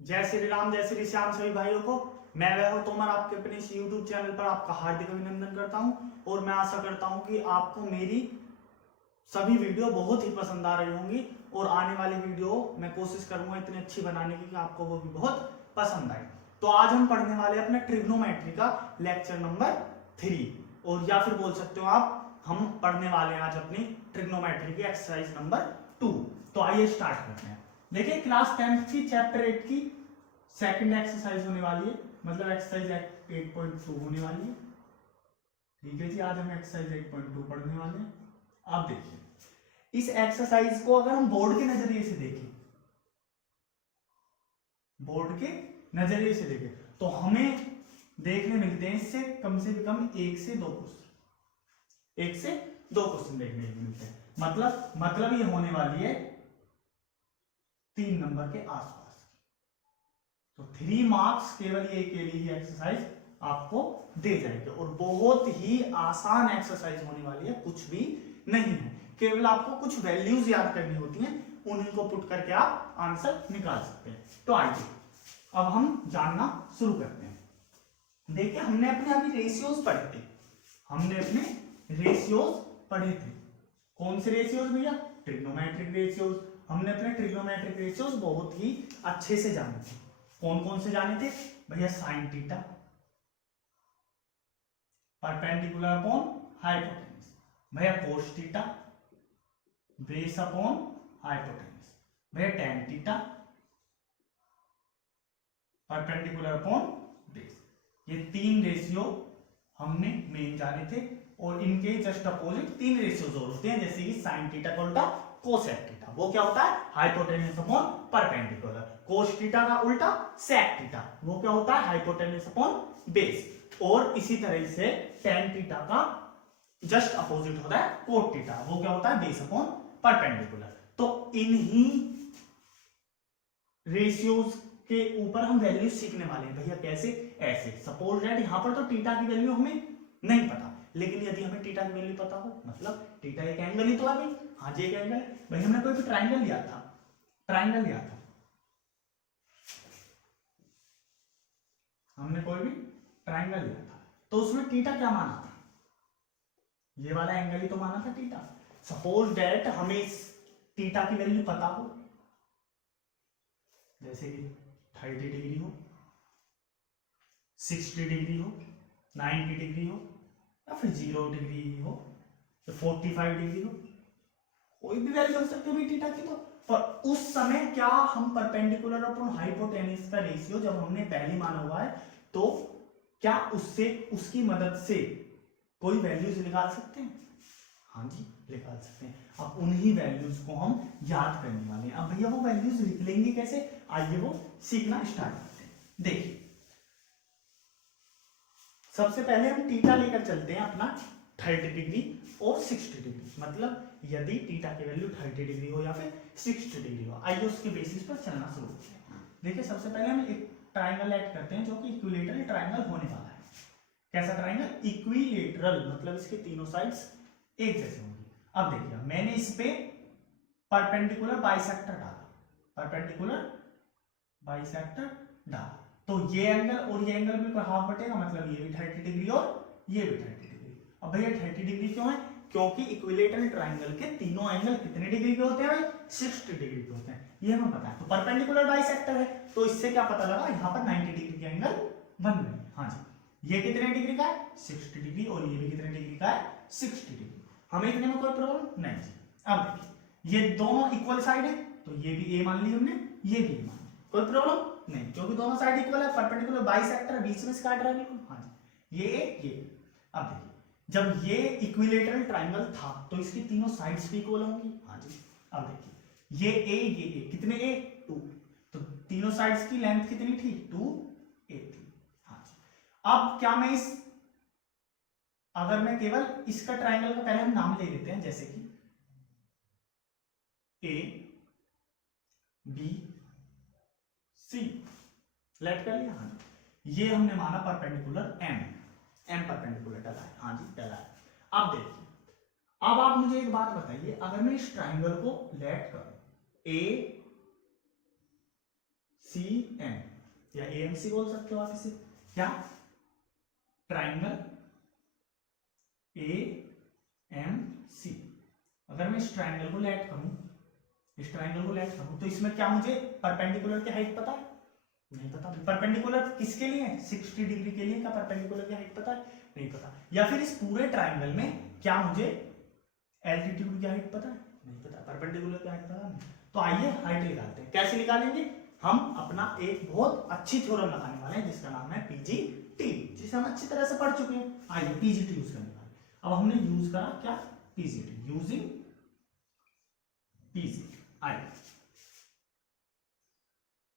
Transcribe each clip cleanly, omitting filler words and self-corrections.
जय श्री राम, जय श्री श्याम सभी भाइयों को। मैं वह हूं तोमर, आपके अपने इस YouTube चैनल पर आपका हार्दिक अभिनंदन करता हूं और मैं आशा करता हूं कि आपको मेरी सभी वीडियो बहुत ही पसंद आ रही होंगी और आने वाली वीडियो मैं कोशिश करूंगा इतनी अच्छी बनाने की कि आपको वो भी बहुत पसंद आए। तो आज हम पढ़ने वाले हैं अपने ट्रिग्नोमेट्री का लेक्चर नंबर 3, और या फिर बोल सकते हो आप हम पढ़ने वाले हैं आज अपनी ट्रिग्नोमेट्री की एक्सरसाइज नंबर 2। तो आइए स्टार्ट करते हैं। देखिए क्लास 10th की चैप्टर 8 की सेकंड एक्सरसाइज होने वाली है, मतलब एक्सरसाइज 8.2 होने वाली है। ठीक है जी, आज हम एक्सरसाइज 8.2 पढ़ने वाले हैं। अब देखिए इस एक्सरसाइज को अगर हम बोर्ड के नजरिए से देखें, बोर्ड के नजरिए से देखें तो हमें देखने मिलते हैं इससे कम से कम 1 से 2 क्वेश्चन, 1 से 2 क्वेश्चन देखने को मिलते हैं। मतलब ये होने वाली है 3 नंबर के आसपास। तो 3 मार्क्स केवल ये के लिए ही एक्सरसाइज आपको दे जाएंगे और बहुत ही आसान एक्सरसाइज होने वाली है, कुछ भी नहीं है। केवल आपको कुछ वैल्यूज याद करनी होती हैं, उन्हीं को पुट करके आप आंसर निकाल सकते हैं। तो आइए अब हम जानना शुरू करते हैं। देखिए हमने अपने अभी रेशियोज पढ़े थे, पढ़े थे। कौन से रेशियोज भैया? Trigonometric ratios. हमने अपने ट्रिग्नोमेट्रिक रेशियोज बहुत ही अच्छे से जाने थे। कौन कौन से जाने थे भैया? Sine theta, perpendicular upon hypotenuse, भैया cos theta, base upon hypotenuse, भैया tan theta, perpendicular upon base. ये 3 रेशियो हमने मेन जाने थे और इनके जस्ट अपोजिट 3 रेशियोज और होते हैं, जैसे कि साइन थीटा का उल्टा कोसेक थीटा, वो क्या होता है? Hypotenuse upon perpendicular. Cos theta का उल्टा सेक थीटा, वो क्या होता है? Hypotenuse upon base. और इसी तरह से टेन थीटा का जस्ट अपोजिट होता है कोट थीटा, वो क्या होता है? Base upon perpendicular. तो इन्हीं रेशियोज के ऊपर हम वैल्यू सीखने वाले हैं भैया। कैसे? ऐसे सपोज दैट यहां पर तो थीटा की वैल्यू हमें नहीं पता, लेकिन यदि हमें थीटा की वैल्यू पता हो, मतलब थीटा एक एंगल ही तो है भाई। हाँ जी, एक एंगल है भाई। हमने कोई भी ट्राइंगल लिया था, हमने कोई भी ट्राइंगल लिया था, तो उसमें थीटा क्या माना था? ये वाला एंगल ही तो माना था थीटा। सपोज दैट हमें इस थीटा की वैल्यू पता हो, जैसे कि 30 डिग्री हो, 60 डिग्री हो, 90 डिग्री हो, या फिर 0 डिग्री हो, तो 45 डिग्री हो, कोई भी वैल्यू हो सकती है थीटा की। तो पर उस समय क्या हम परपेंडिकुलर अपॉन हाइपोटेन्यूज का रेशियो जब हमने पहले माना हुआ है, तो क्या उससे उसकी मदद से कोई वैल्यूज निकाल सकते हैं? हाँ जी, निकाल सकते हैं। अब उन्हीं वैल्यूज को हम याद करने वाले हैं। अब भैया वो वैल्यूज लिख लेंगे कैसे? आइए वो सीखना स्टार्ट करते हैं। देखिए सबसे पहले हम थीटा लेकर चलते हैं अपना 30 डिग्री और 60 डिग्री। मतलब यदि थीटा की वैल्यू 30 डिग्री हो या फिर 60 डिग्री हो, आइए उसके बेसिस पर चलना शुरू करते हैं। देखिए सबसे पहले हम एक ट्राइंगल ऐड करते हैं जो कि इक्विलेटरल ट्राइंगल होने वाला है। कैसा ट्राइंगल? इक्विलेटरल, मतलब इसके तीनों साइड्स एक जैसे होंगी। अब देखिए मैंने इस पे परपेंडिकुलर बाइसेक्टर डाला, डाला, तो ये एंगल और ये एंगल भी हाफ बटेगा, मतलब ये भी 30 डिग्री और ये भी 30 डिग्री। अब भैया 30 डिग्री क्यों है? क्योंकि इक्विलेटरल ट्राइंगल के तीनों एंगल कितने डिग्री के होते हैं भाई? 60 डिग्री के होते हैं, ये हमें पता है। तो परपेंडिकुलर बाइसेक्टर है, तो इससे क्या पता लगा? यहाँ पर 90 डिग्री के एंगल बन गए। हाँ जी, ये कितने डिग्री का है? 60 डिग्री, और ये भी कितने डिग्री का है? 60 डिग्री। हमें इतने में कोई प्रॉब्लम नहीं जी। अब देखिए ये दोनों इक्वल साइड है, तो ये भी ए मान ली हमने, ये भी ए मान ली, कोई प्रॉब्लम नहीं, क्योंकि दोनों साइड इक्वल है। परपेंडिकुलर बाइसेक्टर बीच में से काट रहा है बिल्कुल। हाँ जी, ये। अब देखिए जब ये इक्विलेटरल ट्राइंगल था तो इसकी तीनों साइड्स भी इक्वल होंगी। हाँ जी, अब देखिए ये ए कितने? ए 2, तो तीनों साइड्स की लेंथ कितनी थी? 2a थी। हाँ जी, अब क्या मैं अगर मैं केवल इसका ट्राइंगल का पहले हम नाम ले लेते हैं, जैसे कि ए बी सी लेट कर लिया। हाँ जी, ये हमने माना परपेंडिकुलर एम परपेंडिकुलर डला है। हाँ जी डला है। अब देखिए, अब आप मुझे एक बात बताइए, अगर मैं इस ट्राइंगल को लेट करूं ए सी एम या ए एम सी बोल सकते हो आप इसे, क्या ट्राइंगल ए एम सी। अगर मैं इस ट्राइंगल को लेट करूं, इस ट्राइंगल को लेट करूं, तो इसमें क्या मुझे परपेंडिकुलर की हाइट पता है? नहीं पता। परपेंडिकुलर किसके लिए है? 60 डिग्री के लिए। क्या परपेंडिकुलर की हाइट पता है? नहीं पता। या फिर इस पूरे ट्राइंगल में क्या मुझे एल्टीट्यूड की हाइट पता है? नहीं पता। परपेंडिकुलर की हाइट पता नहीं। तो आइए हाइट निकालते हैं। कैसे निकालेंगे? हम अपना एक बहुत अच्छी थ्योरम लगाने वाले हैं जिसका नाम है पीजीटी, जिसे हम अच्छी तरह से पढ़ चुके हैं। आइए पीजीटी यूज करने वाले। अब हमने यूज करा क्या? PGT, using PGT. आइए,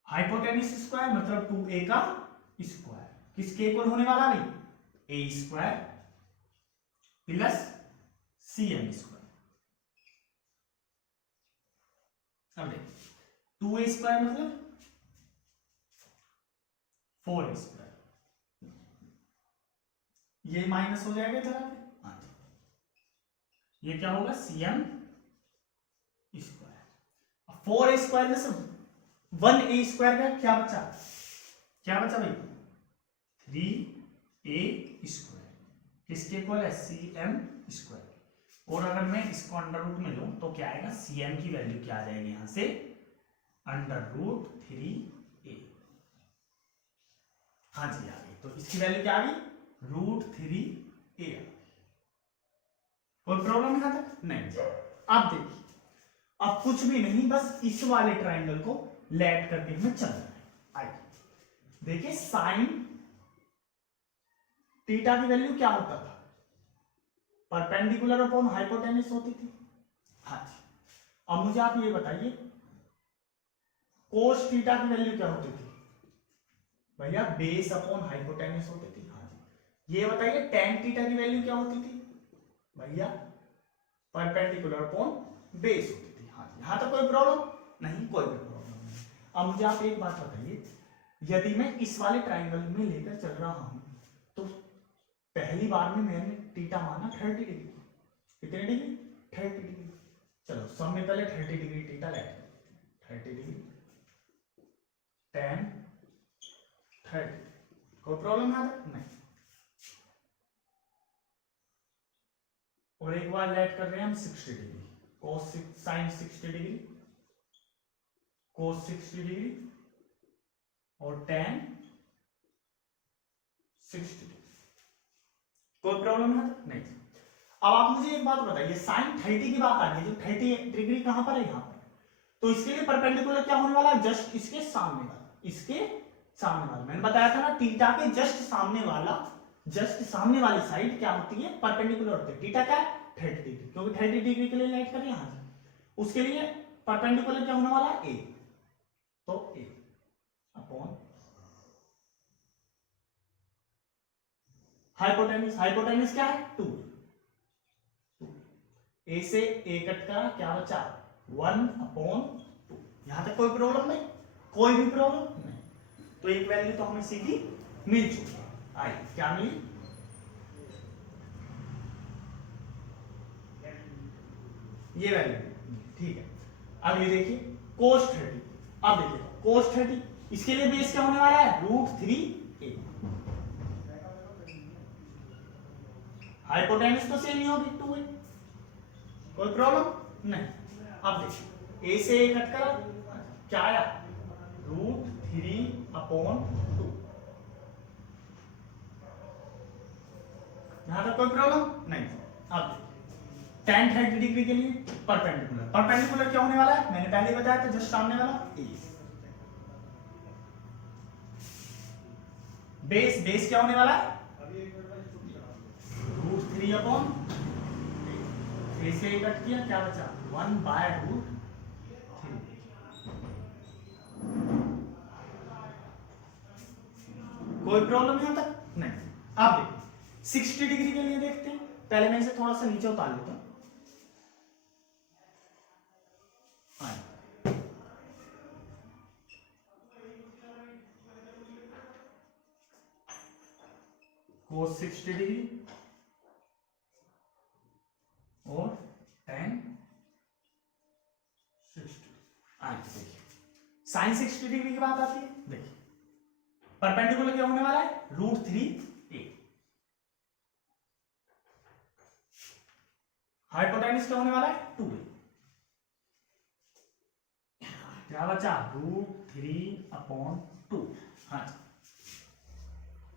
हाइपोटेन्यूज स्क्वायर मतलब 2a का स्क्वायर, किसके इक्वल होने वाला भाई? a square plus cm square. अब देखिए 2a स्क्वायर मतलब 4a स्क्वायर, ये माइनस हो जाएगा इधर आके। हाँ, ये क्या होगा? cm square. 4a स्क्वायर में से 1a स्क्वायर का क्या बचा? क्या बचा भाई? 3a स्क्वायर, किसके इक्वल है? cm square. और अगर मैं इसको अंडर रूट में लूं तो क्या आएगा? cm की वैल्यू क्या आ जाएगी यहां से? Under root 3a। हाँ जी आ गई। तो इसकी वैल्यू क्या आ गई? Root 3a। कोई प्रॉब्लम यहां तक? नहीं। अब देखिए, अब कुछ भी नहीं, बस इस वाले ट्राइंगल को लेट करके हमें चलना है। आइए देखिए, साइन थीटा की वैल्यू क्या होता था? परपेंडिकुलर अपॉन हाइपोटेन्यूज होती थी। हाँ जी। अब मुझे आप ये बताइए, कोस थीटा की वैल्यू क्या होती थी? भैया बेस अपॉन हाइपोटेन्यूज होती थी। हाँ जी। ये बताइए टेन थीटा की वैल्यू क्या होती थी? भैया परपेंडिकुलर अपॉन बेस होती थी। हाँ जी। यहां तक कोई प्रॉब्लम नहीं? कोई भी प्रॉब्लम नहीं। अब मुझे आप एक बात बताइए, यदि मैं इस वाले ट्राइंगल में लेकर चल रहा हूं तो पहली बार में मैंने थीटा माना 30 डिग्री। कितने डिग्री? 30 डिग्री। चलो सब में पहले 30 डिग्री थीटा लेट करते हैं। 30 डिग्री tan 30, कोई प्रॉब्लम है? नहीं। और एक बार लेट कर रहे हैं हम 60 degree, cos sin 60 degree, cos 60 degree और tan 60 डिग्री। कोई प्रॉब्लम है? नहीं। अब आप मुझे एक बात बताइए, साइन 30 की बात आ रही है, जो 30 डिग्री कहां पर है? यहां पर। तो इसके लिए परपेंडिकुलर क्या होने वाला है? जस्ट इसके सामने वाला, इसके सामने वाला। मैंने बताया था ना, थीटा के जस्ट सामने वाला, जस्ट सामने वाली साइड क्या होती है? परपेंडिकुलर होती है। थीटा क्या है? 30 डिग्री, क्योंकि 30 डिग्री के लिए लाइट कर यहां से, उसके लिए परपेंडिकुलर क्या होने वाला है? ए। तो ए अपॉन हाइपोटेन्यूज, हाइपोटेन्यूज क्या है? 2। ए से ए कट करा, क्या बचा? 1 अपॉन 2। यहां तक कोई प्रॉब्लम नहीं? कोई भी प्रॉब्लम नहीं। तो एक वैल्यू तो हमें सीधी मिल चुकी है। आई क्या मिली? ये वैल्यू, ठीक है। अब ये देखिए कोस 30। अब देखिए कोस 30, इसके लिए बेस क्या होने वाला है? Root 3a। हाइपोटेन्यूज तो सेम ही होगी 2a, कोई प्रॉब्लम नहीं। अब देखिए a से a कट करा, क्या आया? Root 3 upon 2। यहां तक कोई प्रॉब्लम नहीं। अब tan 30 डिग्री के लिए परपेंडिकुलर, परपेंडिकुलर क्या होने वाला है? मैंने पहले ही बताया था, जस्ट सामने वाला a। बेस, बेस क्या होने वाला है? रूट 3 अपॉन ए से कट किया, क्या बचा? 1 बाय रूट 3। कोई प्रॉब्लम यहां तक? नहीं। अब देखिए 60 डिग्री के लिए देखते हैं। पहले मैं इसे थोड़ा सा नीचे उतार लेता हूं। cos 60 डिग्री और tan 60। देखिए sin 60 60 डिग्री की बात आती है, देखिए परपेंडिकुलर क्या होने वाला है, √3a, हाइपोटेन्यूज क्या होने वाला है, 2a, क्या बचा, √3/2। हाँ,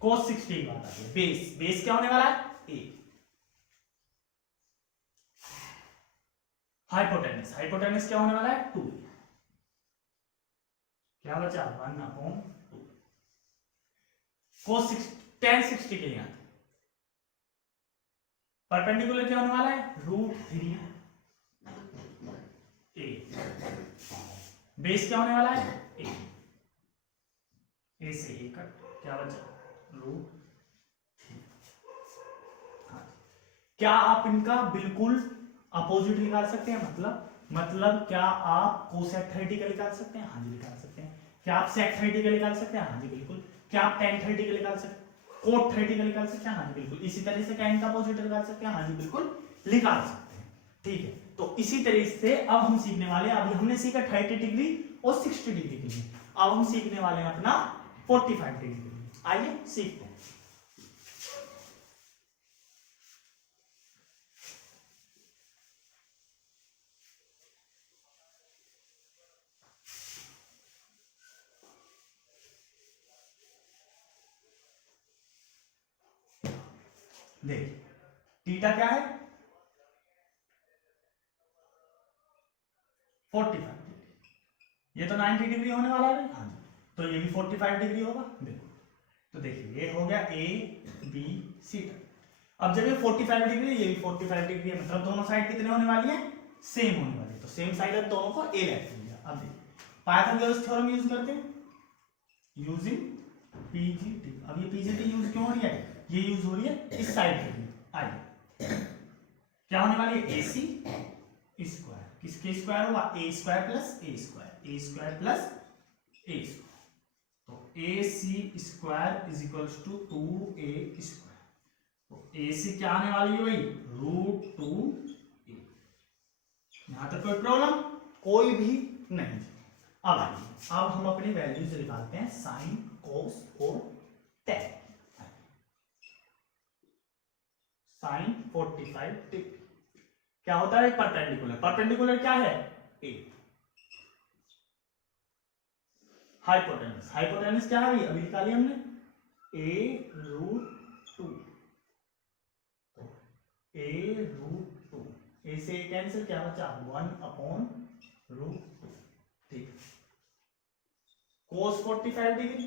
cos 60 की बात आती है, बेस क्या होने वाला है, a, हाइपोटेन्यूज क्या होने वाला है, 2, क्या बचा, 1/2। cos 10 60 के लिए परपेंडिकुलर क्या होने वाला है, √3a, बेस क्या होने वाला है, a से a कट, क्या बचा, √3। क्या आप इनका बिल्कुल अपोजिट निकाल सकते हैं, मतलब क्या आप कोसेक 30 का निकाल सकते हैं, हाँ जी निकाल सकते हैं। क्या आप सेक 30 का निकाल सकते हैं, हाँ जी बिल्कुल। क्या आप टेन 30 का निकाल सकते हैं, कोट 30 का निकाल सकते हैं, हाँ जी बिल्कुल। इसी तरह से क्या इनका अपोजिट निकाल सकते हैं, हाँ जी बिल्कुल निकाल सकते हैं। ठीक है, तो इसी तरह से अब हम सीखने वाले हैं, अभी हमने सीखा 30 डिग्री और 60 डिग्री के लिए, अब हम सीखने वाले हैं अपना 45 डिग्री के लिए। आइए सीखते हैं। देखिए थीटा क्या है, 45 डिग्री, ये तो 90 डिग्री होने वाला है, हाँ जी, तो ये भी 45 डिग्री होगा। देखो तो देखिए ये हो गया ए बी सी तक। अब जब ये 45 डिग्री है, ये भी 45 डिग्री है, मतलब दोनों साइड कितने होने वाली है, सेम होने वाली है, तो सेम साइड है, दोनों को ए लेफ्ट लिया। अब देखिए पाइथागोरस थ्योरम यूज करते हैं, यूजिंग पीजीटी। अब ये पीजीटी यूज क्यों हो रही है, ये यूज हो रही है इस साइड के लिए। आइए क्या होने वाली है, AC स्क्वायर, किसके स्क्वायर हुआ, a square plus a square, a square plus a square, तो AC square is equals to 2a square, तो AC क्या आने वाली है भाई, √2a। यहां तक कोई प्रॉब्लम, कोई भी नहीं। अब आइए, अब हम अपनी वैल्यूज निकालते हैं, साइन कोस और टेन। साइन 45 डिग्री क्या होता है, परपेंडिकुलर क्या है, a, हाइपोटेन्यूज क्या है, अभी निकाली हमने, a√2, a√2, a से कैंसिल, क्या बचा, 1/√2। ठीक, cos 45 डिग्री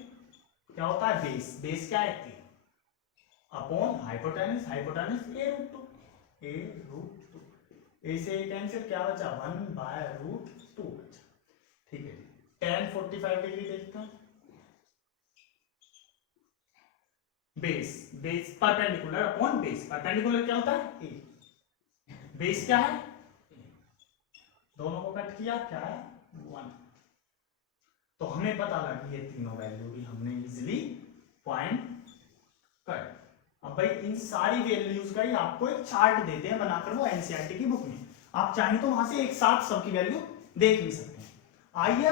क्या होता है, बेस क्या है, a upon hypotenuse a√2, a से कैंसिल, क्या बचा, 1/√2 बचा। ठीक है, tan 45 डिग्री देखते हैं, base perpendicular upon base, perpendicular क्या होता है, a, बेस क्या है, दोनों को कट किया, क्या है, 1। तो हमें पता लगी ये तीनों वैल्यू भी हमने इजिली फाइंड कर। अब भाई इन सारी वैल्यूज का ही आपको एक चार्ट देते हैं बनाकर, वो एनसीईआरटी की बुक में, आप चाहें तो वहां से एक साथ सबकी वैल्यू देख भी सकते हैं। आइए,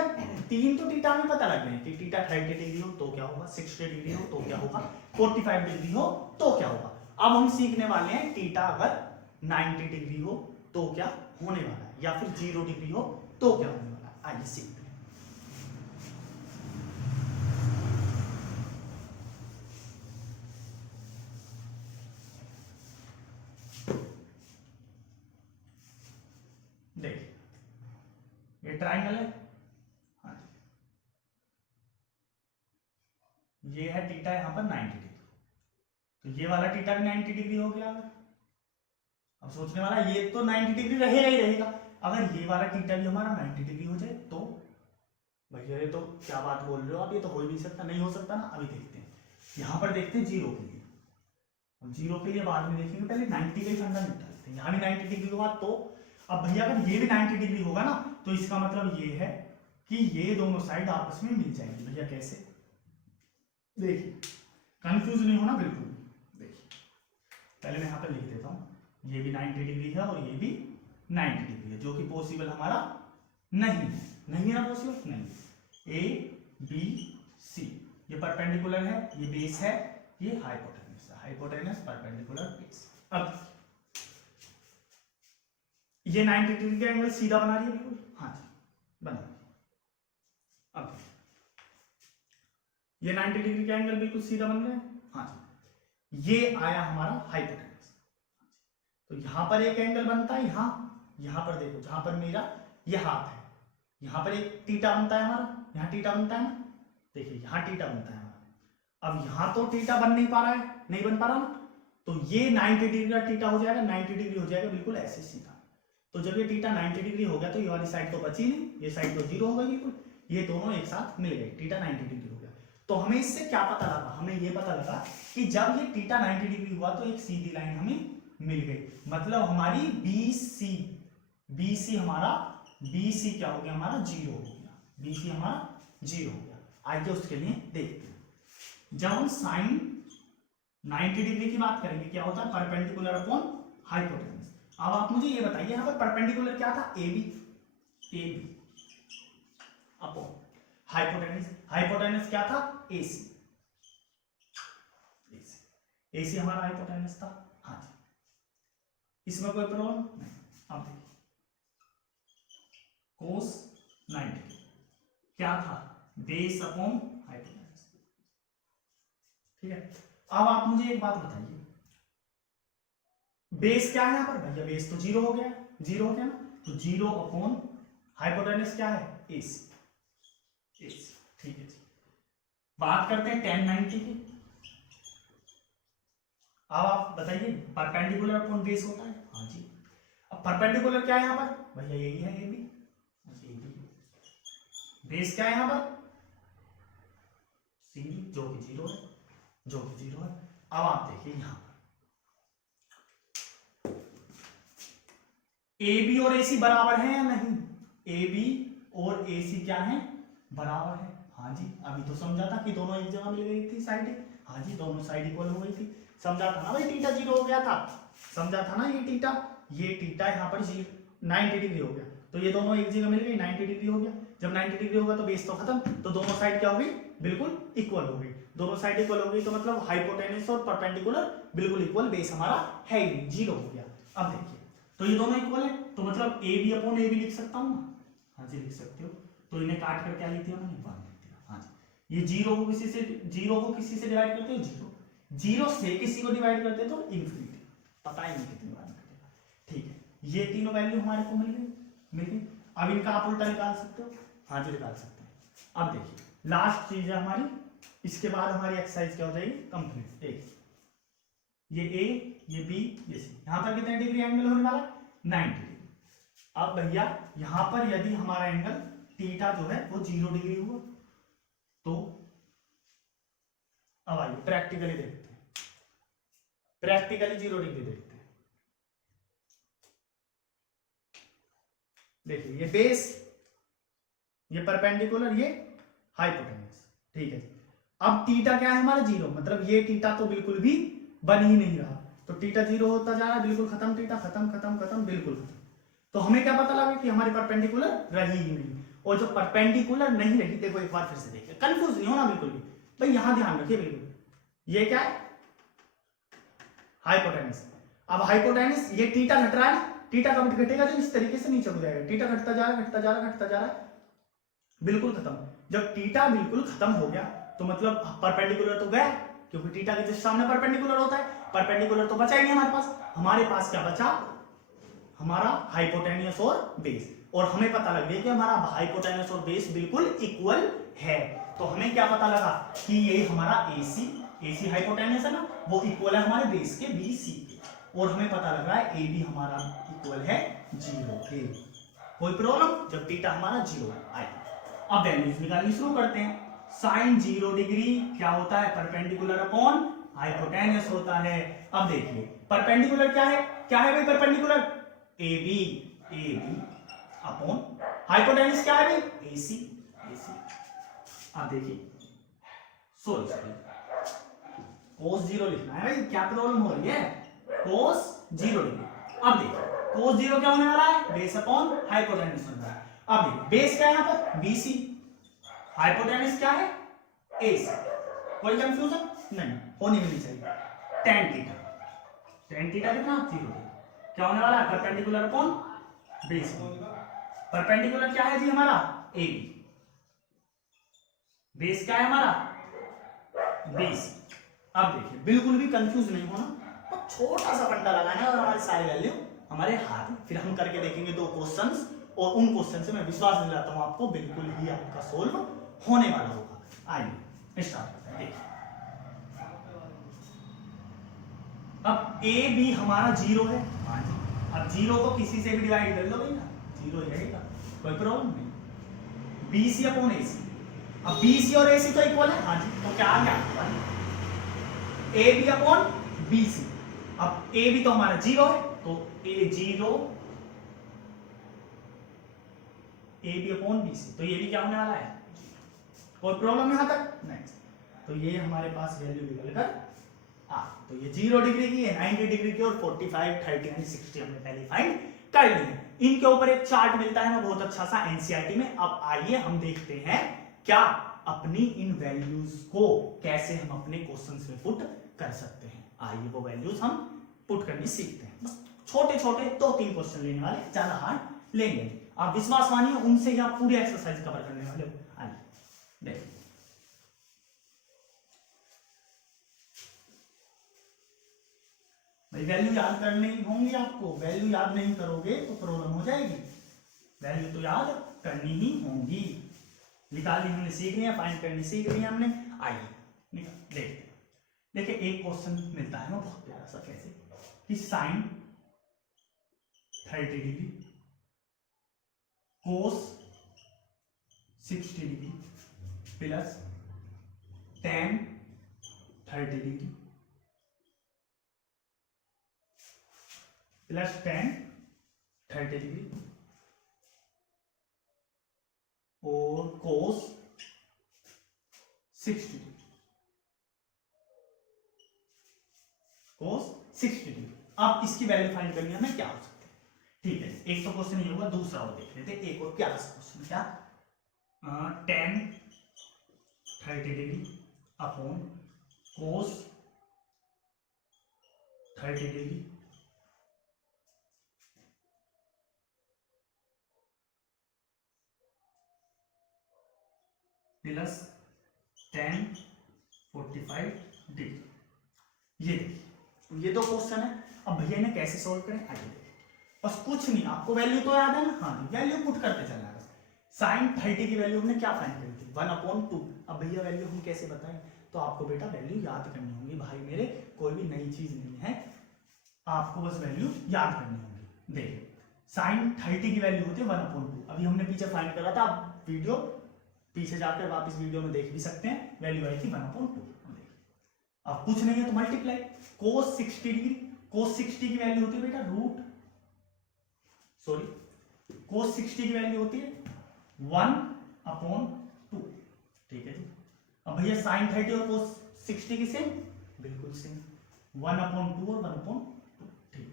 तीन तो थीटा में पता लग गए कि थीटा 30 डिग्री हो तो क्या होगा, 60 डिग्री हो तो क्या होगा, 45 डिग्री हो तो क्या होगा। अब हम सीखने वाले हैं थीटा अगर 90 डिग्री हो तो क्या होने वाला है, या फिर 0 डिग्री हो तो क्या होने वाला है। आइए सीखते हैं। देखिए ये ट्राइंगल है, हाँ ये है थीटा यहां पर 90 डिग्री, तो ये वाला थीटा भी 90 डिग्री हो गया। अगर अब सोचने वाला ये तो 90 डिग्री रहेगा ही रहेगा, अगर ये वाला थीटा भी हमारा 90 डिग्री हो जाए तो भैया ये तो क्या बात बोल रहे हो आप, ये तो हो ही नहीं सकता, नहीं हो सकता ना। अभी देखते हैं, यहां पर देखते हैं 0 के लिए, अब 0 के लिए बाद में देखेंगे, पहले 90 का ही फंडा निकालते हैं। यहाँ भी 90 डिग्री होगा तो, अब भैया अगर ये भी 90 डिग्री होगा ना, तो इसका मतलब ये है कि ये दोनों साइड आपस में मिल जाएंगे। भैया कैसे, देखिए कंफ्यूज नहीं होना बिल्कुल। देखिए पहले मैं यहाँ पर लिख देता हूँ, ये भी 90 डिग्री है और ये भी 90 डिग्री है, जो कि पॉसिबल हमारा नहीं है, नहीं है ना पॉसिबल, नहीं। ए बी सी, ये परपेंडिकुलर है, ये बेस है, ये हाइपोटेनस है, हाइपोटेनस परपेंडिकुलर बेस। अब ये 90 डिग्री का एंगल सीधा बना रही है बिल्कुल, हाँ जी बना। अब ये 90 डिग्री का एंगल बिल्कुल सीधा बन रहा है, हाँ जी। ये आया हमारा हाइपोटेनस। तो यहां पर एक एंगल बनता है, यहां पर देखो, जहां पर मेरा ये हाथ है, यहां पर एक टीटा बनता है हमारा, यहां टीटा बनता है ना, देखिए यहां टीटा बनता है हमारा। अब यहां तो टीटा बन नहीं पा रहा है, नहीं बन पा रहा ना, तो ये 90 डिग्री का टीटा हो जाएगा, 90 डिग्री हो जाएगा बिल्कुल ऐसे सीधा। तो जब ये टीटा 90 डिग्री हो गया तो ये वाली साइड तो बची नहीं, ये साइड तो जीरो हो गई बिल्कुल, ये दोनों एक साथ मिल गए, टीटा 90 डिग्री हो गया। तो हमें इससे क्या पता लगा, हमें ये पता लगा कि जब ये टीटा 90 डिग्री हुआ तो एक सीधी लाइन हमें मिल गई, मतलब हमारी BC हमारा, BC क्या हो गया हमारा, जीरो हो गया, BC हमारा जीरो हो गया। आइए उसके लिए देखते हैं। जब हम साइन 90 डिग्री की बात करेंगे क्या होता है, परपेंडिकुलर अपॉन हाइपोटेनस। अब आप मुझे ये बताइए यहाँ पर परपेंडिकुलर क्या था, AB अपॉन हाइपोटेनस, हाइपोटेनस क्या था, AC हमारा हाइपोटेनस था, हाँ जी, इसमें कोई प्रॉब्लम नहीं। अब देखिए कोस 90 क्या था, बेस अपॉन हाइपोटेनस, ठीक है। अब आप मुझे एक बात बताइए, बेस क्या है यहाँ पर, भैया बेस तो जीरो हो गया, जीरो हो गया ना, तो जीरो अपॉन हाइपोटेनस क्या है, AC, ठीक है जी। बात करते हैं tan 90 की। अब आप बताइए परपेंडिकुलर अपॉन बेस होता है, हाँ जी। अब परपेंडिकुलर क्या है यहाँ पर, भैया यही है AB, बेस क्या है यहाँ पर, CD जो कि जीरो है, अब आप देखिए यहाँ पर AB और AC बराबर है या नहीं, AB और AC क्या है, बराबर है, हाँ जी। अभी तो समझा था कि दोनों एक जगह मिल गई थी साइड, हाँ जी, दोनों साइड इक्वल हो गई थी, समझा था ना भाई, टीटा जीरो हो गया था, समझा था ना, ये टीटा यहाँ पर 90 डिग्री हो गया, तो ये दोनों एक जगह मिल गई, 90 डिग्री हो गया। जब 90 डिग्री होगा तो बेस तो खत्म, तो दोनों साइड क्या हो गई, बिल्कुल इक्वल हो गई, दोनों साइड इक्वल हो गई, तो मतलब हाइपोटेनस और परपेंडिकुलर बिल्कुल इक्वल, बेस हमारा है ही नहीं, जीरो हो गया। अब देखिए, तो ये दोनों इक्वल है, तो मतलब AB अपॉन AB लिख सकता हूँ ना, हाँ जी लिख सकते हो। तो इन्हें काट कर क्या लिख दिया मैंने, 1 लिख दिया, हाँ जी। ये जीरो को किसी से डिवाइड करते हो, जीरो से किसी को डिवाइड करते हो तो इन्फिनिटी, पता ही नहीं कितनी बार कटेगा, ठीक है। ये तीनों वैल्यू हमारे को मिल गई। अब इनका आप उल्टा निकाल सकते हो, हाँ जी निकाल सकते हैं। अब देखिए लास्ट चीज है हमारी, इसके बाद हमारी एक्सरसाइज क्या हो जाएगी, कंप्लीट। देखिए ये A, ये B, ये C, यहाँ पर कितने डिग्री एंगल होने वाला है, 90 डिग्री। अब भैया यहाँ पर यदि हमारा एंगल थीटा जो है वो 0 डिग्री हुआ, तो अब आइए प्रैक्टिकली देखते हैं, प्रैक्टिकली 0 डिग्री देखते हैं। देखिए ये बेस, ये परपेंडिकुलर, ये हाइपोटेनस, ठीक है। अब थीटा क्या है हमारा, 0, मतलब ये थीटा तो बिल्कुल भी बन ही नहीं रहा, तो थीटा 0 होता जा रहा है, बिल्कुल खत्म, थीटा खत्म खत्म खत्म बिल्कुल खत्म। तो हमें क्या पता लगा कि हमारी परपेंडिकुलर रही ही नहीं, और जो परपेंडिकुलर नहीं रही, देखो एक बार फिर से देखिए, कंफ्यूज नहीं होना बिल्कुल भी भाई, यहां ध्यान रखिए बिल्कुल, ये क्या है, हाइपोटेनस। अब हाइपोटेनस, ये थीटा घट रहा है ना, थीटा कब घटेगा, जब इस तरीके से नीचे हो जाएगा, थीटा घटता जा रहा है, घटता जा रहा है, घटता जा रहा है, बिल्कुल खत्म। जब थीटा बिल्कुल खत्म हो गया तो मतलब परपेंडिकुलर तो गया, क्योंकि थीटा के जस्ट सामने परपेंडिकुलर होता है, परपेंडिकुलर तो बचा ही नहीं हमारे पास क्या बचा, हमारा हाइपोटेनियस और बेस। और हमें पता लग गया कि हमारा हाइपोटेनस और बेस बिल्कुल इक्वल है, तो हमें क्या पता लगा कि ये हमारा AC हाइपोटेनस है ना, वो इक्वल है हमारे बेस के BC के, और हमें पता लग रहा है AB हमारा इक्वल है 0 के। कोई प्रॉब्लम, जब थीटा हमारा 0 आए। अब वैल्यूज निकालनी शुरू करते हैं। साइन 0 डिग्री क्या होता है, परपेंडिकुलर अपॉन हाइपोटेनस होता है। अब देखिए परपेंडिकुलर क्या है भाई, परपेंडिकुलर AB अपॉन हाइपोटेनस क्या है भाई, AC। अब देखिए सॉरी cos 0 लिखना है भाई, क्या प्रॉब्लम हो रही है, cos 0 डिग्री। अब देखिए cos 0 क्या होने वाला है, बेस अपॉन हाइपोटेनस होने वाला है। अब देखिए बेस क्या है यहाँ पर, BC, हाइपोटेनस क्या है? AC। कोई कंफ्यूजन नहीं होनी भी नहीं चाहिए। tan थीटा, tan थीटा कितना 0 क्या होने वाला है? Perpendicular upon base. परपेंडिकुलर क्या है जी हमारा? AB। बेस क्या है हमारा? 20। अब देखिए बिल्कुल भी कंफ्यूज नहीं होना, तो छोटा सा फंडा लगाना है और हमारे सारे वैल्यू हमारे हाथ में। फिर हम करके देखेंगे 2 क्वेश्चंस, और उन क्वेश्चन से मैं विश्वास दिलाता हूं आपको बिल्कुल ही आपका सोल्व होने वाला होगा। आइए स्टार्ट करते हैं। देखिए अब ए बी हमारा 0 है। हाँ जी, अब 0 को किसी से भी डिवाइड कर लो भाई ना, 0 ही रहेगा, कोई प्रॉब्लम नहीं। BC अपॉन AC, अब BC और AC तो इक्वल है। हाँ जी, तो क्या आ गया? AB upon BC। अब AB तो हमारा 0 है, तो A0 AB अपॉन BC, तो ये भी क्या होने वाला है? कोई प्रॉब्लम यहां तक नहीं। तो ये हमारे पास वैल्यू निकल कर आ, तो ये 0 डिग्री की है, 90 डिग्री की, और 45, 30 एंड 60 हमने पहले फाइंड कर ली है। इनके ऊपर एक चार्ट मिलता है ना बहुत अच्छा सा एनसीईआरटी में। अब आइए हम देखते हैं क्या अपनी इन वैल्यूज को कैसे हम अपने क्वेश्चंस में पुट कर सकते हैं। आइए वो वैल्यूज हम पुट करनी सीखते हैं। बस छोटे छोटे 2-3 क्वेश्चन लेने वाले, ज्यादा हार्ड लेंगे। आप विश्वास मानिए उनसे ही आप पूरी एक्सरसाइज कवर करने वाले हो। आइए देखिए, भाई वैल्यू याद करनी होंगी आपको, वैल्यू याद नहीं करोगे तो प्रॉब्लम हो जाएगी। वैल्यू तो याद करनी ही होंगी, निकालनी हमने सीखनी है, फाइंड करनी सीख रही है हमने। आइए देखते हैं। देखिए एक क्वेश्चन मिलता है ना बहुत प्यारा सा, कैसे कि sine 30 degree cos 60 degree plus tan 30 degree plus tan 30 degree और cos 60 डिग्री, cos 60 डिग्री। अब इसकी वैल्यू फाइंड करनी है हमें, क्या हो सकती है? ठीक है, एक तो क्वेश्चन ये होगा, दूसरा और देख लेते हैं। एक और प्यारा सा क्वेश्चन, क्या tan 30 degree upon cos 30 degree plus tan 45 degree. ये दो क्वेश्चन है। अब भैया इन्हें कैसे सॉल्व करें? आइए देखिए, बस कुछ नहीं, आपको वैल्यू तो याद है ना? हाँ, वैल्यू पुट करते चलना है। साइन 30 की वैल्यू हमने क्या फाइंड करी थी? 1/2। अब भैया वैल्यू हम कैसे बताएं? तो आपको बेटा वैल्यू याद करनी होगी भाई मेरे, कोई भी नई चीज नहीं है, आपको बस वैल्यू याद करनी होगी। देखिए साइन 30 की वैल्यू होती है 1/2। अभी हमने पीछे फाइंड करा था, आप वीडियो पीछे जाकर वापस वीडियो में देख भी सकते हैं। वैल्यू आई थी 1/2। अब कुछ नहीं है तो मल्टीप्लाई cos 60 डिग्री, cos 60 की वैल्यू होती है बेटा cos 60 की वैल्यू होती है 1/2। ठीक है जी। अब भैया साइन 30 और cos 60 की सेम, बिल्कुल सेम, 1/2 और 1/2। ठीक,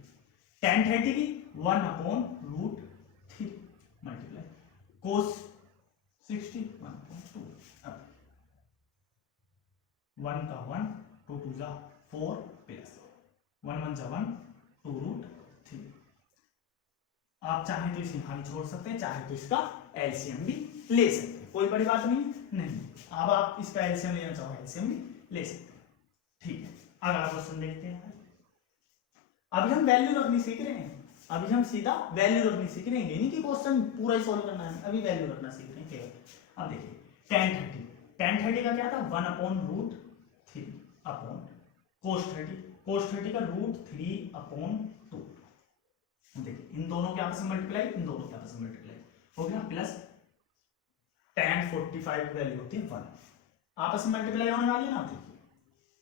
tan 30 की 1/√3 मल्टीप्लाई cos 60 1/2। अब 1 का 1, 2 2 जा 4 प्लस 1 1 जा 1, 2√3। आप चाहे तो इसे यहां भी छोड़ सकते हैं, चाहे तो इसका एलसीएम भी ले सकते हैं, कोई बड़ी बात नहीं। अब आप इसका एलसीएम लेना चाहो एलसीएम भी ले सकते हैं। ठीक है, अगला क्वेश्चन देखते हैं। अभी हम वैल्यू रखनी सीख रहे हैं, अभी हम सीधा वैल्यू रखनी सीख रहे हैं, ये नहीं कि क्वेश्चन पूरा ही सॉल्व करना है, अभी वैल्यू रखना सीख रहे हैं केवल। अब देखिए tan 30 का क्या था? 1/√3 अपॉन cos 30 का √3/2। देखिए इन दोनों के आपस में मल्टीप्लाई, इन दोनों के आपस में मल्टीप्लाई हो गया, प्लस tan 45 की वैल्यू होती है 1, आपस में मल्टीप्लाई होने वाली है ना। देखिए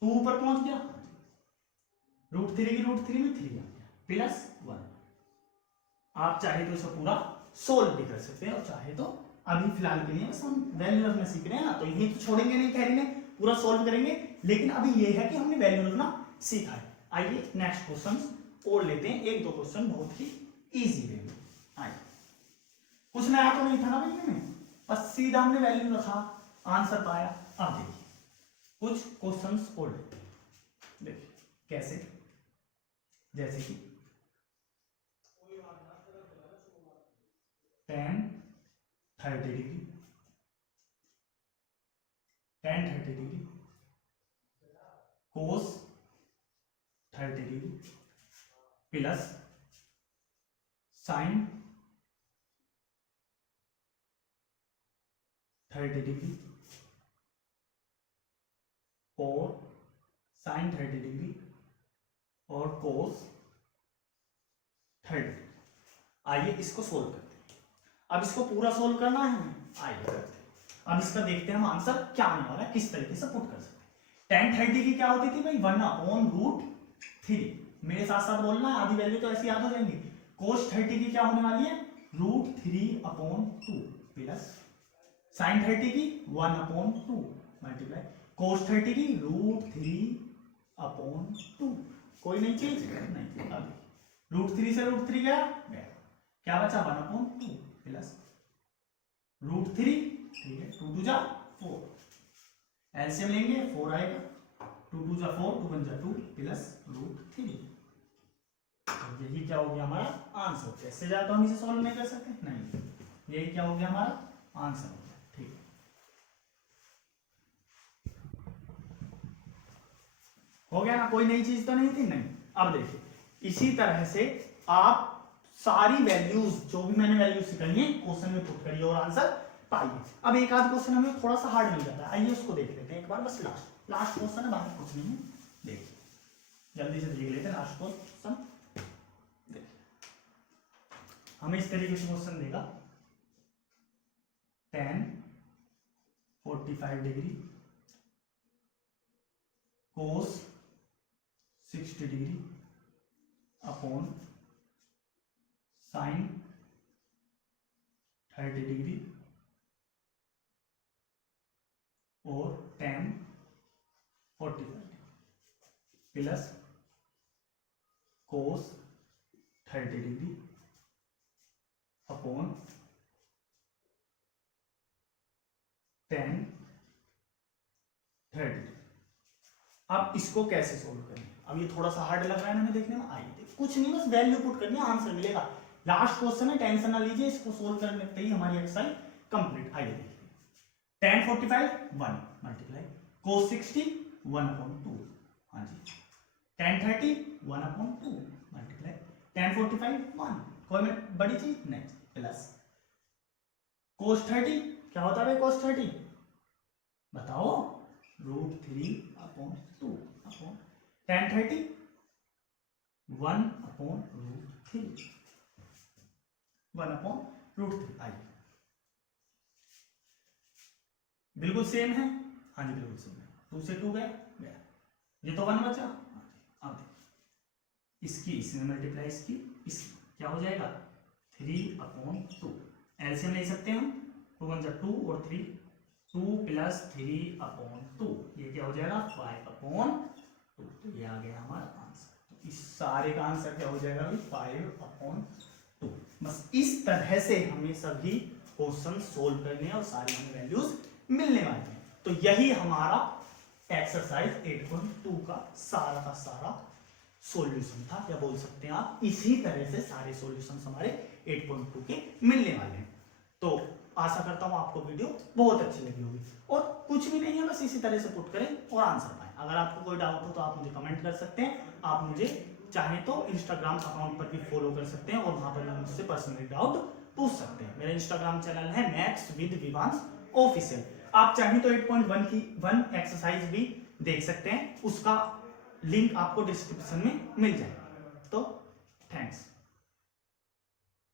2 ऊपर पहुंच गया, √3 की √3 में 3 आ गया, प्लस 1। आप चाहे तो इसे पूरा सोल्व भी कर सकते हैं, और चाहे तो अभी फिलहाल के लिए बस हम वैल्यू रखना सीख रहे हैं ना, तो यही तो छोड़ेंगे नहीं, कह रहे हैं पूरा सोल्व करेंगे। लेकिन अभी ये है कि हमने वैल्यू रखना सीखा है। आइए नेक्स्ट क्वेश्चन और लेते हैं, 1-2 क्वेश्चन बहुत ही इजी वे में। आइए, कुछ नया तो नहीं था ना भैया में, बस सीधा हमने वैल्यू रखा, आंसर पाया। अब देखिए कुछ क्वेश्चंस और देखिए कैसे, जैसे कि tan 30 degree, tan 30 degree cos 30 degree plus sin 30 degree और sin 30 डिग्री और cos 30। आइए इसको सोल्व करते हैं। अब इसको पूरा सोल्व करना है हमें, आइए करते हैं। अब इसका देखते हैं हम आंसर क्या आने वाला है, किस तरीके से पुट कर सकते हैं। tan 30 की क्या होती थी भाई, 1/√3। मेरे साथ साथ बोलना है, आधी वैल्यू तो ऐसी याद हो जाएंगी। cos 30 की क्या होने वाली है, √3/2 प्लस sin 30 की 1/2 मल्टीप्लाई cos 30 की √3/2। कोई नहीं चीज नहीं, √3 से √3 गया, क्या बचा 1/2 प्लस √3, ठीक है 2 2 जा 4, एलसीएम लेंगे 4 आएगा, 2 2 जा 4, 2 1 जा 2 प्लस √3। यही क्या हो गया हमारा आंसर। ऐसे जाए तो हम इसे सॉल्व नहीं कर सकते, नहीं, यही क्या हो गया हमारा आंसर हो गया। ठीक है, हो गया ना, कोई नई चीज तो नहीं थी, नहीं। अब देखिए इसी तरह से आप सारी वैल्यूज, जो भी मैंने वैल्यूज सिखाई है, क्वेश्चन में पुट करिए और आंसर पाइए। अब एक आध क्वेश्चन हमें थोड़ा सा हार्ड मिल जाता है, आइए उसको देख लेते हैं एक बार, बस लास्ट क्वेश्चन है, बाकी कुछ नहीं है। देखिए जल्दी से देख लेते हैं लास्ट क्वेश्चन। देखिए हमें इस तरीके से क्वेश्चन देगा, tan 45 degree cos 60 degree upon sin 30 degree और tan 45 degree plus cos 30 degree upon tan 30। अब इसको कैसे सोल्व करें, अब ये थोड़ा सा हार्ड लग रहा है हमें देखने में, आइए कुछ नहीं, बस वैल्यू पुट करनी है, आंसर मिलेगा। लास्ट क्वेश्चन है, टेंशन ना लीजिए, इसको सोल्व करने पे ही हमारी एक्सरसाइज कंप्लीट। आइए देखिए, tan 45 1 मल्टीप्लाई cos 60 1/2, हाँ जी, tan 30 1/2 मल्टीप्लाई tan 45 1, कोई में बड़ी चीज नहीं, प्लस cos 30 क्या होता है cos 30 बताओ, √3/2 अपॉन tan 30 1/√3 1/√3। आइए बिल्कुल सेम है, हाँ जी बिल्कुल सेम है, 2 से 2 गया, ये तो 1 बचा। अब इसकी इसमें मल्टीप्लाई, इसकी इस क्या हो जाएगा 3/2, एलसीएम ले सकते हैं हम, 2 1 जा 2 और 3, 2 प्लस 3/2, ये क्या हो जाएगा 5/2, तो ये आ गया हमारा आंसर। तो इस सारे का आंसर क्या हो जाएगा 5/2। बस इस तरह से हमें सभी क्वेश्चन सोल्व करने और सारी हमें वैल्यूज मिलने वाली है। तो यही हमारा एक्सरसाइज 8.2 का सारा सॉल्यूशन था, या बोल सकते हैं आप इसी तरह से सारे सॉल्यूशन हमारे 8.2 के मिलने वाले हैं। तो आशा करता हूं आपको वीडियो बहुत अच्छी लगी होगी, और कुछ भी नहीं है, बस इसी तरह से पुट करें और आंसर पाएं। अगर आपको कोई डाउट हो तो आप मुझे कमेंट कर सकते हैं, आप मुझे चाहे तो इंस्टाग्राम अकाउंट पर भी फॉलो कर सकते हैं और वहां पर मुझसे पर्सनली डाउट पूछ सकते हैं। मेरा इंस्टाग्राम चैनल है मैथ्स विद विवांश ऑफिशियल। आप चाहें तो 8.1 की 1 एक्सरसाइज भी देख सकते हैं, उसका लिंक आपको डिस्क्रिप्शन में मिल जाएगा। तो थैंक्स।